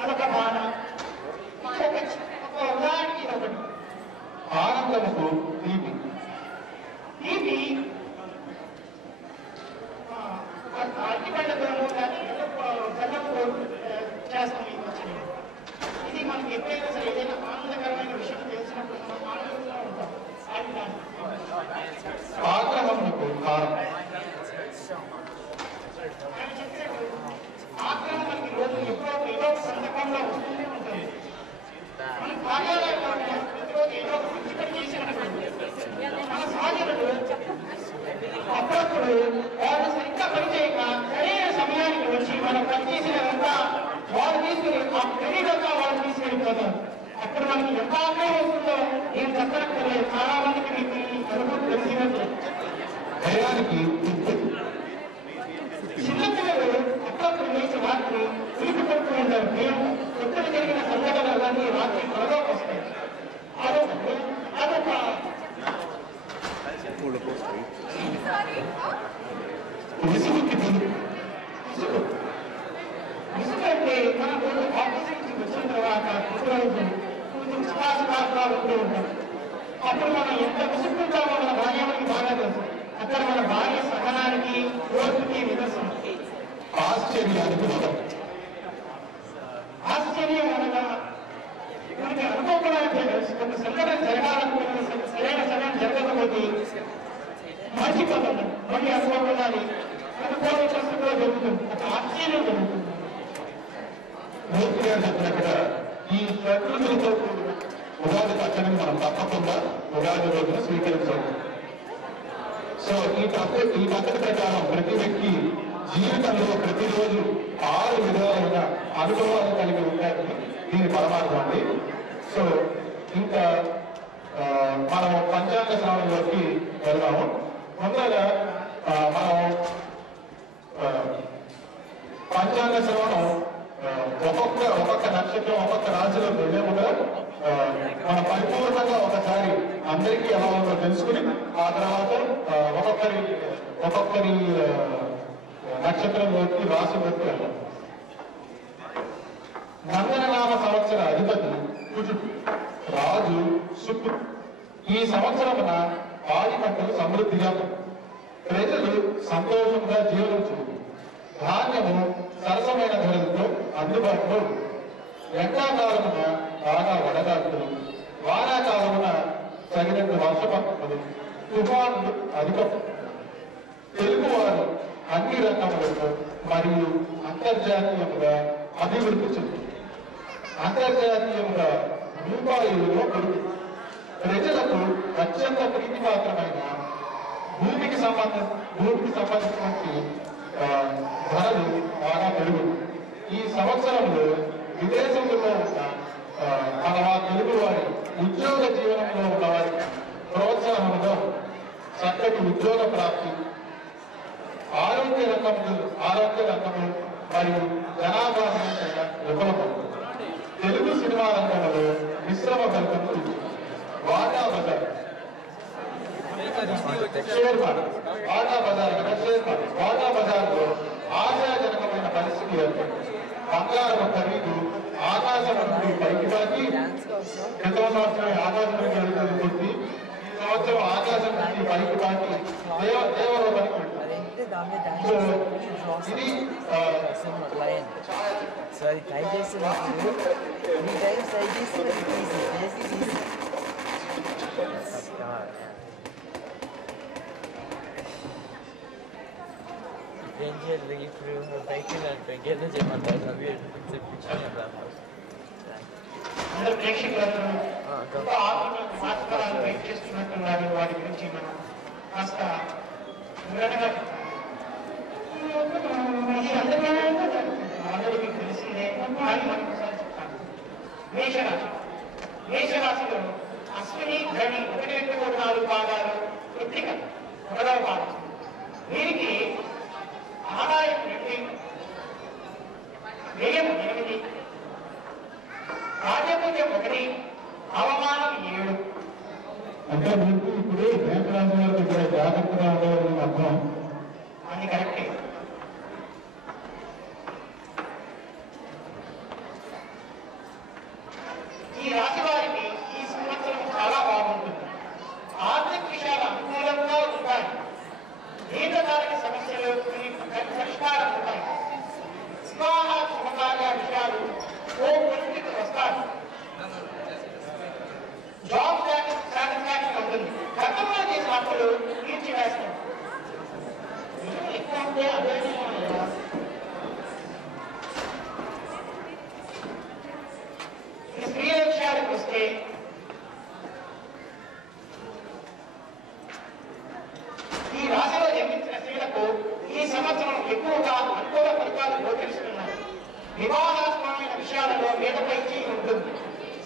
అదొక బాణ. ఒక ఉదాహరణకి ఇదొకటి. ఆనందముకు తీపి. తీపి అరటిపండ్లతోనూ కానీ బెల్లంతో చేస్తాం ఈ పచ్చడి. ఇది మనకి ఎప్పుడైనా సరే ఏదైనా ఆనందకరమైన విషయం తెలిసినప్పుడు మనం ఆనందంగా ఉంటాం. ఆగ్రహమునకు కారం. ఆగ్రహం మనకి రోజు ఎప్పుడో ఏదో సందర్భంలో వస్తూనే ఉంటుంది. మనం కార్యాలయంలో ప్రతిరోజు ఏదో ఒక మంచి పని చేసినప్పుడు మన సహచరులు అప్పుడప్పుడు వాళ్ళు సరిగ్గా పని చేయక సరైన సమయానికి వచ్చి మనం పని చేసినంతా వాళ్ళు తీసుకుని ఆ క్రెడిట్ అంతా వాళ్ళు తీసుకెళ్ళిపోతారు. అప్పుడు మనకి ఎంత ఆగ్రహం వస్తుందో నేను చెప్పనక్కర్లేదు. చాలా మందికి మీకు ఈ అనుభవం తెలిసినట్టు. భయానికి చిన్నపిల్లలు అప్పుడప్పుడు లేచి రాత్రి ఉలిపి పడుతూ ఉంటారు. మేము ఎక్కడ జరిగిన సంఘటనలన్నీ రాత్రి త్వరలోకి వస్తాయి. అదొక విసుగుకి విసుగంటే మనకు ఆఫీస్ నుంచి వచ్చిన తర్వాత కొంచెం సుఖాసుఖాసుగా ఉంటూ ఉంటాం. అప్పుడు మనం ఎంత విసుకుంటామో మన భార్యకి బాగా తెలుసు. అక్కడ మన భార్య సహనానికి ఓర్పుకి నిదర్శనం. ఆశ్చర్యానికి మొదలు. ఆశ్చర్యం అనగా మనకి అనుకోకుండా కొన్ని సంఘటన జరగాలనుకున్న సరైన సమయం జరగకపోతే మర్చిపోతుంది. మళ్ళీ అనుకోకుండా అనుకోని పరిస్థితిలో జరుగుతుంది. అక్కడ ఆశ్చర్యం జరుగుతుంది. మూర్తి గారు చెప్పినట్టుగా ఈ ప్రకృతితో ఉగాది పచ్చడిని మనం తప్పకుండా ఉగాది రోజున స్వీకరించాలి. సో ఈ పద్ధతి ప్రకారం ప్రతి వ్యక్తి జీవితంలో ప్రతిరోజు 6 విధాలైన అనుభవాలు కలిగి ఉంటాయని దీని పరమార్థం అండి. సో ఇంకా మనం పంచాంగ శ్రవణంలోకి వెళ్దాము. ముందుగా మనం పంచాంగ శ్రవణం ఒక్కొక్క నక్షత్రం ఒక్కొక్క రాశిలో వెళ్ళేముగా మన పరిపూర్ణంగా ఒకసారి అందరికీ ఎలా ఉందో తెలుసుకుని ఆ తర్వాత ఒక్కొక్కరి నక్షత్రంలోకి రాశిలోకి వెళ్ళాం. నందననామ సంవత్సర అధిపతి కుజుడు, రాజు శుక్రుడు. ఈ సంవత్సరమున పాడి పంటలు సమృద్ధిగా ప్రజలు సంతోషంగా జీవించు. ధాన్యము సరసమైన ధరలతో అందుబాటులో. ఎండాకాలమున బాగా వడగాడులు, వానాకాలమున తగినంత వర్షపాతాలు, తుఫానులు అధికం. తెలుగువారు అన్ని రంగములలో మరియు అంతర్జాతీయంగా అభివృద్ధి చెందుతుంది. అంతర్జాతీయంగా రూపాయలలో పెరుగు. ప్రజలకు అత్యంత ప్రీతిపాత్రమైన భూమికి సంబంధించినటువంటి ధరలు బాగా పెరుగు. ఈ సంవత్సరంలో విదేశంలో ఉన్న మన తెలుగు వారి ఉద్యోగ జీవనంలో ఉన్న వారికి ప్రోత్సాహంగా చక్కటి ఉద్యోగ ప్రాప్తి, ఆరోగ్య రంగము మరియు జనాభా విఫలమవుతుంది. తెలుగు సినిమా రంగంలో మిశ్రమ ఫలితం. వాటా బజార్ వాటా బజార్లో ఆశాజనకమైన పరిస్థితి ఏర్పడింది. బంగారం ఖరీదు ఆకాశం నుండి పైకి తాకి క్రితం సంవత్సరం ఆకాశం నుండి అడుగుతుంది. ఈ సంవత్సరం ఆకాశం నుండి పైకి తాకి దేవలోకానికి వెళ్తుంది. ఇది Sorry, type this in any times like this is easy. This is easy. Danger if you have taken and get the gym and that's a weird picture of that house. అందరూ ప్రేక్షకులందరూ మాస్కరాలు వెయిట్ చేస్తున్నట్టున్నారు. వాటి గురించి మనం కాస్త వివరణగా already మీకు తెలిసిందే కానీ మనం ఒకసారి చెప్తాను. మేషరాశి. మేషరాశిలో అశ్విని ధని 1-2-3-4 పాదాలు, కృత్తిక 1వ పాదం. వీరికి ఆదాయం 2, వ్యయం 8, రాజపూజ్యం 1, అవమానం 7. అంటే మీకు ఇప్పుడు మేషరాశి వారికి ఇక్కడ జాగ్రత్తగా ఉండేవాళ్ళని అర్థం. అది కరెక్టే. వస్తే ఈ రాశిలో జన్మించిన స్త్రీలకు ఈ సంవత్సరం ఎక్కువగా అనుకూల ఫలితాలు గోచరిస్తున్నాయి. వివాదాస్పదమైన విషయాలలో వేదపై చేయి ఉంటుంది.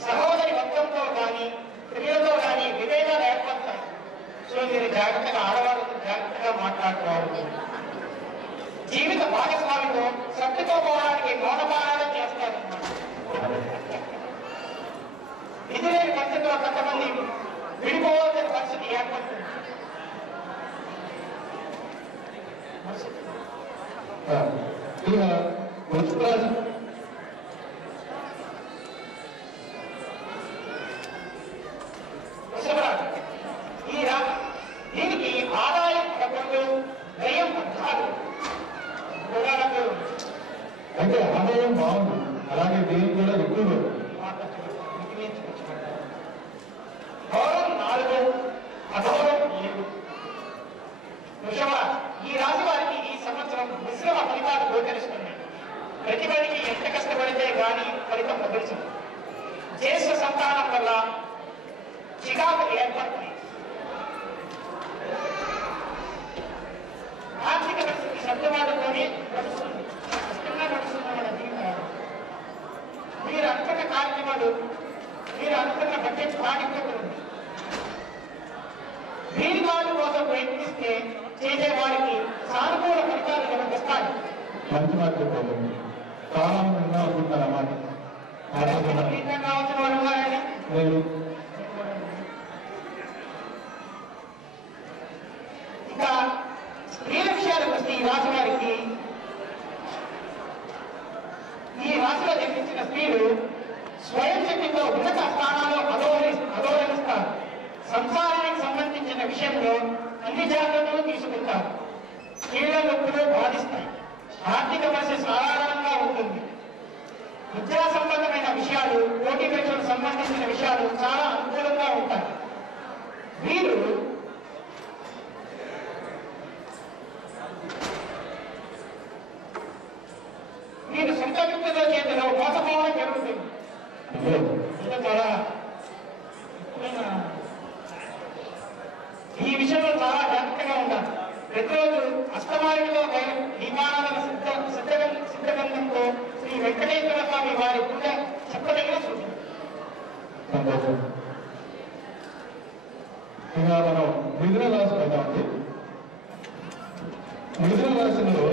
సహోదరి వర్గంతో కానీ స్త్రీలతో కానీ విభేదాలు ఏర్పడతాయి. సో మీరు జాగ్రత్తగా ఆడవాళ్ళతో జాగ్రత్తగా మాట్లాడుకోవాలి. జీవిత భాగస్వామితో సర్దుకోపోవడానికి మౌనపారాయణం చేస్తారన్నమాట. విధి లేని పరిస్థితుల్లో కొంతమంది విడిపోవాల్సిన పరిస్థితి ఏర్పడుతుంది. దీనికి ఆదాయం 11, వ్యయం 16. అంటే ఆదాయం బాగుంది, అలాగే వ్యయం కూడా ఎక్కువ. గౌరవం 4, అగౌరవం 7. వృషభ, ఈ రాశి వారికి ఈ సంవత్సరం మిశ్రమ ఫలితాలు గోచరిస్తున్నాయి. ప్రతిపడికి ఎంత కష్టపడితే గాని ఫలితం లభించదు. జ్యేష్ఠ సంతానం వల్ల చికాకు ఏర్పడుతుంది. ఆర్థిక పరిస్థితి సర్దుబాటుతోనే నడుస్తుంది. కష్టంగా నడుస్తుంది మన జీవితం. మీరు అనుకున్న కార్యక్రమాలు, మీరు అనుకున్న బడ్జెట్ పాటిపోతుంది. వీరి వాటి కోసం ప్రయత్నిస్తే చేసే వారికి సానుకూల ఫలితాలు లభిస్తాయి. మంచి మాట చెప్పాలి. చాలా మంది ఉన్నా అనుకుంటారు అన్నమాట. కావాల్సిన వారు ఉన్నారని ఇంకా స్త్రీల విషయాలకు వస్తే ఈ రాశి వారికి, ఈ రాశిలో జన్మించిన స్త్రీలు స్వయం శక్తితో ఉన్నత స్థానాల్లో అధోరణిస్తారు. సంసారానికి సంబంధించిన విషయంలో అన్ని జాగ్రత్తలు తీసుకుంటారు. స్త్రీల నొప్పులు బాధిస్తాయి. ఆర్థిక పరిస్థితి సాధారణంగా ఉంటుంది. విద్యా సంబంధమైన విషయాలు, పోటీ పరీక్షలకు సంబంధించిన విషయాలు చాలా అనుకూలంగా ఉంటాయి. వీరు సొంత వ్యక్తుల చేతిలో మోసపోవడం జరుగుతుంది. చాలా ఈ విషయంలో చాలా జాగ్రత్తగా ఉండాలి. ప్రతిరోజు అష్టమాయుడిలో దీపారాధన సిద్ధగంధంతో శ్రీ వెంకటేశ్వర స్వామి వారి పూజ చెప్పదగిన సూచన. ఇంకా మనం మిథున రాశి పెడతామండి. మిథున రాశిలో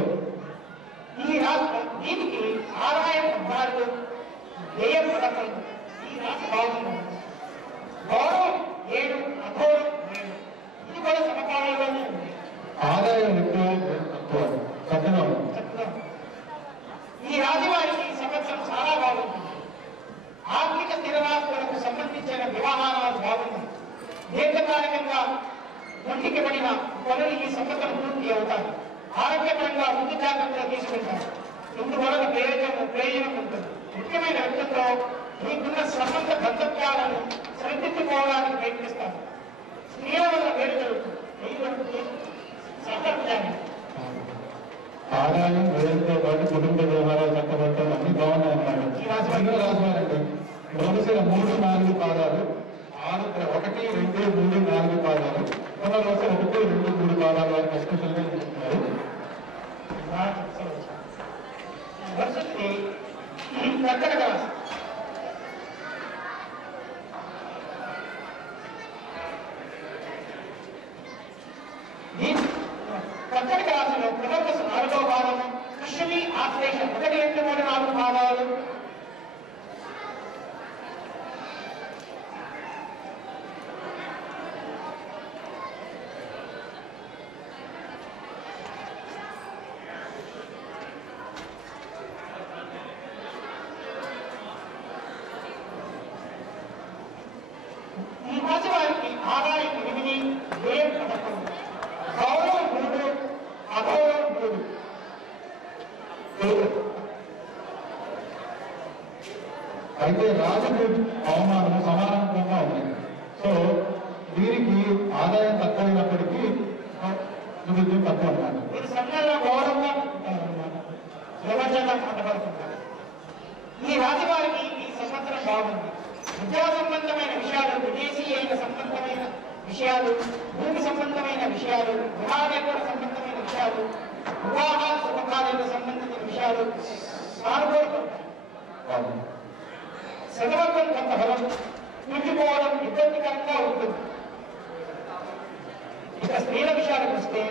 ఈ రాశి దీనికి ఆదాయం 14, వ్యయం 11. ఈ రాశి బాగుంది. గౌరవం 7, అఘోరం 7. ఇది కూడా సమకాలంలోనే ఉంది. ఆదాయం ఎక్కువ, తక్కువ, చక్కగా ఉంది. ఈ రాశి వారికి ఈ సంవత్సరం చాలా బాగుంటుంది. ఆర్థిక స్థిరరాశులకు సంబంధించిన వ్యవహారాలు బాగున్నాయి. దీర్ఘకాలికంగా ముందుకి పడిన పనులు ఈ సంవత్సరం పూర్తి అవుతాయి. ఆరోగ్యపరంగా ముందు జాగ్రత్తలు తీసుకుంటారు. ఇందువలన ప్రయోజనం ఉంటుంది. ముఖ్యమైన వ్యక్తులతో మీకున్న సంబంధ గంతవ్యాలను సరిదిద్దుకోవడానికి ప్రయత్నిస్తారు. స్త్రీల వల్ల వేరు జరుగుతుంది. ఆదాయం వ్యయంతో పాటు కుటుంబ వ్యవహారాలు చక్కబడతాం అన్ని బాగున్నాయి అన్నమాట. మిథున రాశి వారికి వరుసగా 3, 4 పాదాలు, 1, 2, 3, 4 పాదాలు, మన వరుస 1, 2, 3 పాదాలు వారికి ఎస్పెషల్గా చెప్తున్నారు. కర్కటక రాశి. కర్కటక రాశిలో పునర్వసు 4వ పాదము, కృష్ణుని ఆశ్లేష 1, 2, 3, 4 పాదాలు. ఈ రాశి వారికి ఆదాయం 8, వ్యయం 11. గౌరవం 3, అగౌరవం 3. అయితే రాజుకు అవమానం సమానంగా ఉన్నాయి. సో వీరికి ఆదాయం తక్కువైనప్పటికీ అభివృద్ధి తక్కువ అన్నమాట. మీరు సంఘంలో గౌరవంగా సులభంగా మాట్లాడుతున్నారు. ఈ రాశి వారికి ఈ సంవత్సరం బాగుంది. విద్యా సంబంధమైన విషయాలు, విదేశీయుల సంబంధమైన విషయాలు, భూమి సంబంధమైన విషయాలు, గృహాల సంబంధమైన విషయాలు, వివాహ శుభకార్యాలకు సంబంధించిన విషయాలు చదవడం కొంత బలం కుంగిపోవడం ఇబ్బందికరంగా ఉంటుంది. ఇక స్త్రీల విషయాలకు వస్తే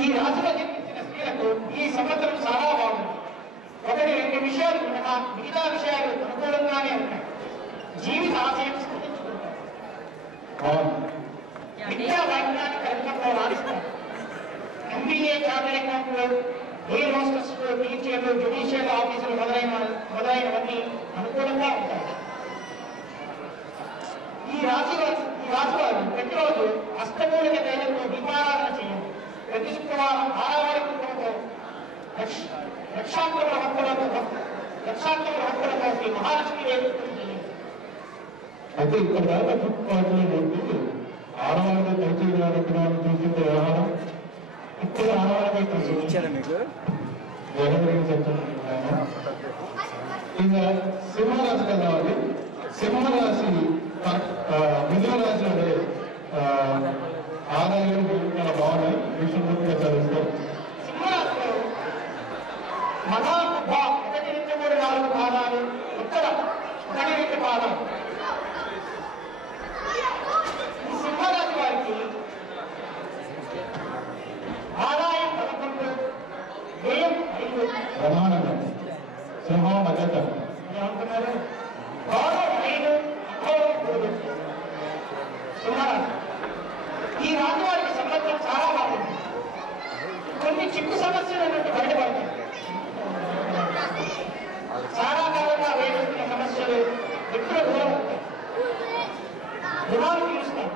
ఈ రాశిలో జన్మించిన స్త్రీలకు ఈ సంవత్సరం చాలా బాగుంది. ఒకటి రెండు విషయాలు మినహా మిగతా విషయాలు అనుకూలంగానే ఉన్నాయి. జీవిత ఆశయం స్ఫురించుకుంటారు. విద్యా వైజ్ఞానిక రంగంలో రాణిస్తారు. MBA చార్టెడ్ అకౌంట్లు, ఎయిర్ హోస్టెస్లు, టీచర్లు, జ్యుడిషియల్ ఆఫీసులు మొదలైనవన్నీ అనుకూలంగా ఉంటాయి. ఈ రాశి వారు ప్రతిరోజు అష్టమూలిక తైలంతో దీపారాధన చేయండి. ప్రతి శుక్రవారం ఆడవారి కుటుంబంతో లక్షాంతర హక్కులతో శ్రీ మహాలక్ష్మి దేవి చేయండి. అయితే ఇక్కడ దాకా చుట్టుపక్కల ఆడవాళ్ళతో కలిసి కార్యక్రమాలు చూసిన వ్యవహారం ఇప్పుడు ఆడవాళ్ళపై ఇచ్చారా మీకు ఇంకా సింహరాశి కదా అది. సింహరాశి మిథున రాశిలో ఆదాయం చాలా బాగున్నాయి. విష్ణుమూర్తిగా చదివిస్తారు. సింహరాశిలో మహా 1, 2, 3, 4 పాదాలు, ఉత్తర 1, 2 పాదాలు. ఈ సింహరాశి వారికి ఆదాయం 11, వ్యయం 5. ప్రధానంగా సింహం మధ్యతరం ఏమంటున్నారు? గౌరవం 5, అగౌరవం 3. సింహరాశి ఈ రాశి వారికి సంబంధం చాలా బాగుంది. కొన్ని చిక్కు సమస్యల నుండి బయటపడతాయి. చాలా కాలంగా వేధిస్తున్న సమస్యలు ఎప్పుడు దూరం అవుతాయి. రుణాలు తీరుస్తాయి.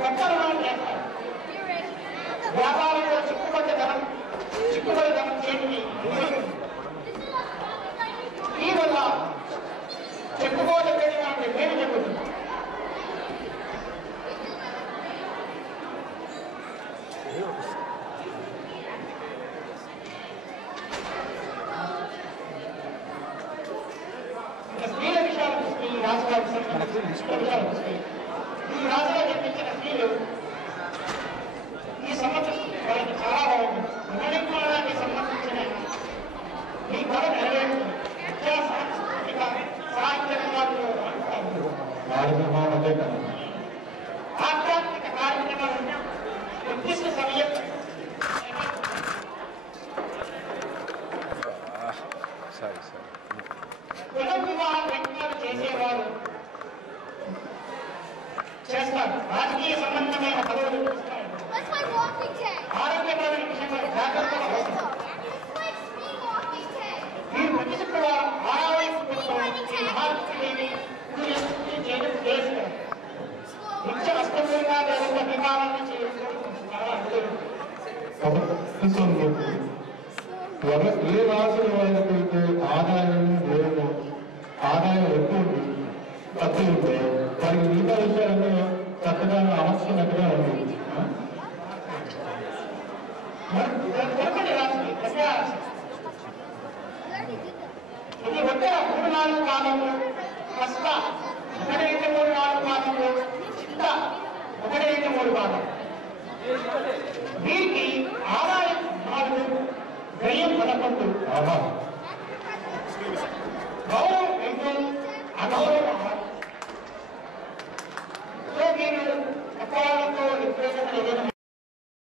కొత్త రుణాలు చేస్తారు. వ్యాపారంలో చిక్కుబడి ధనం చేతికి ఈ వల్ల చెప్పుకోదగ్గది వాటి మేలు జరుగుతుంది. స్త్రీల విషయాలకు వస్తే ఈ రాశి వారికి సంబంధించిన విషయాలకు వస్తే ఈ రాశిలో జన్మించిన స్త్రీలు ఈ సంవత్సరం వాళ్ళకి చాలా బాగుంటుంది. రుణనిర్మాణానికి సంబంధించిన మీ కళ నెరవేరుతుంది. విద్యా సాంస్కృతిక సాహిత్య రంగాల్లో సింహం మధ్యతరం ఆధ్యాత్మిక కార్యక్రమాలు నిర్దిష్ట సమయం పునర్వివాహ ప్రయత్నాలు చేసేవారు చేస్తారు. రాజకీయ సంబంధమైన పదవులు చూస్తారు. ఆరోగ్యపరమైన విషయంలో జాగ్రత్తలు అవసరం. మీరు ప్రతి శుక్రవారం ఆరావళి కుటుంబంతో మహాలక్ష్మీదేవి పూజ చేయడం చేస్తారు. నిత్య అష్టమూలిగా దేవుళ్ళ వివాహాన్ని చేసుకోవడం చాలా అనుకూలం. ఏ రాశుల వాళ్ళకైతే ఆదాయం లేదు, ఆదాయం ఎక్కువ ఉంది, తక్కువ ఉంటే వారికి మిగతా విషయాలన్నీ చక్కగా అవసరమైనట్టుగా ఉంది. ఇది వచ్చే 3-4 కాలంలో కష్ట 1-2-3-4 కాలంలో చిత్త 1-2-3 కాలం. వీరికి ఆదాయం 4, వ్యయం 11.